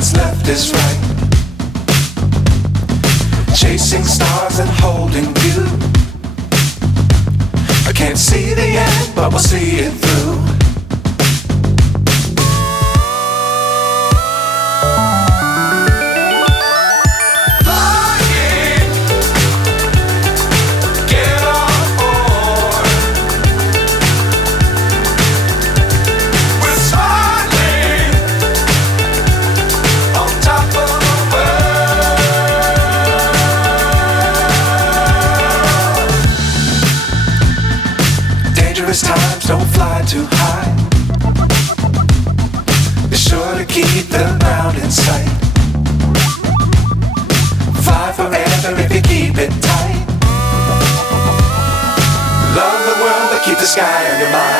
what's left is right. Chasing stars and holding you. I can't see the end, but we'll see it through. Dangerous times, don't fly too high. Be sure to keep the ground in sight. Fly forever if you keep it tight. Love the world, but keep the sky on your mind.